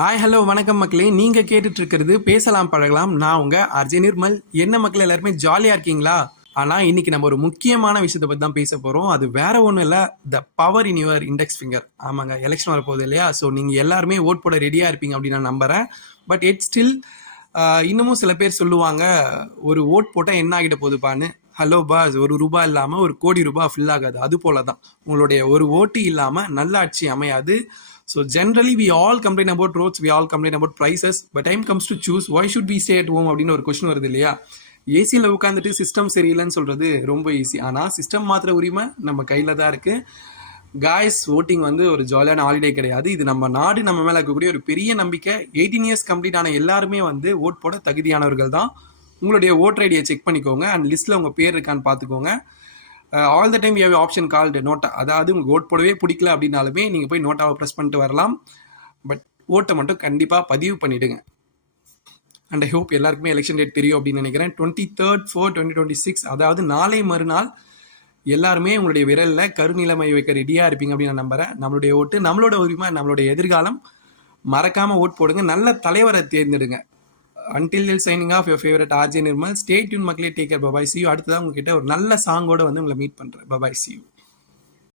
Hi hello வணக்கம் மக்களே. நீங்கள் கேட்டுட்டு இருக்கிறது பேசலாம் பழகலாம். நான் உங்கள் அர்ஜய் நிர்மல். என்ன மக்கள் எல்லாருமே ஜாலியாக இருக்கீங்களா? ஆனால் இன்னைக்கு நம்ம ஒரு முக்கியமான விஷயத்தை பற்றி தான் பேச போகிறோம். அது வேற ஒன்றும் இல்லை, the power in your index finger. ஆமாங்க, எலெக்ஷன் வரப்போகுது இல்லையா? ஸோ நீங்கள் எல்லாருமே ஓட் போட ரெடியாக இருப்பீங்க அப்படின்னு நான் நம்புகிறேன். பட் இட் ஸ்டில் இன்னமும் சில பேர் சொல்லுவாங்க, ஒரு ஓட் போட்டால் என்ன ஆகிட போகுதுப்பான்னு. ஹலோ பாஸ், ஒரு ரூபாய் இல்லாமல் ஒரு கோடி ரூபாய் ஃபில் ஆகாது. அது போல தான் உங்களுடைய ஒரு ஓட்டு இல்லாமல் நல்லாட்சி அமையாது. So generally we all complain about roads, we all complain about prices, but time comes to choose why should we stay at home அப்படின்னு ஒரு கொஸ்டின் வருது இல்லையா? ஏசியில் உட்காந்துட்டு சிஸ்டம் சரியில்லைன்னு சொல்றது ரொம்ப ஈஸி. ஆனால் சிஸ்டம் மாத்திர உரிமை நம்ம கையில் தான் இருக்கு. காய்ஸ், ஓட்டிங் வந்து ஒரு ஜாலியான ஹாலிடே கிடையாது. இது நம்ம நாடு நம்ம மேலே இருக்கக்கூடிய ஒரு பெரிய நம்பிக்கை. 18 இயர்ஸ் கம்ப்ளீட் ஆன எல்லாருமே வந்து ஓட் போட தகுதியானவர்கள் தான். உங்களுடைய ஓட்டர் ஐடியை செக் பண்ணிக்கோங்க அண்ட் லிஸ்ட்டில் உங்கள் பேர் இருக்கான்னு பார்த்துக்கோங்க. All the time you have option called NOTA. அதாவது உங்களுக்கு ஓட் போடவே பிடிக்கல அப்படின்னாலுமே நீங்கள் போய் நோட்டாவை ப்ரெஸ் பண்ணிட்டு வரலாம். பட் ஓட்டை மட்டும் கண்டிப்பாக பதிவு பண்ணிவிடுங்க. அண்ட் ஐ ஹோப் எல்லாருக்குமே எலெக்ஷன் டேட் தெரியும் அப்படின்னு நினைக்கிறேன். 23/4/2026, அதாவது நாளை மறுநாள் எல்லாருமே உங்களுடைய விரலில் கருநிலைமை வைக்க ரெடியாக இருப்பீங்க அப்படின்னு நான் நம்புகிறேன். நம்மளுடைய ஓட்டு நம்மளோட உரிமை, நம்மளுடைய எதிர்காலம். மறக்காமல் ஓட் போடுங்க, நல்ல தலைவரை தேர்ந்தெடுங்க. Until signing off, your favorite RJ Nirmal. Stay tuned மக்களே. Take care. Bye bye. See you. அடுத்ததான் உங்ககிட்ட ஒரு நல்ல சாங்கோட வந்து உங்களை மீட் பண்றேன். Bye bye. See you.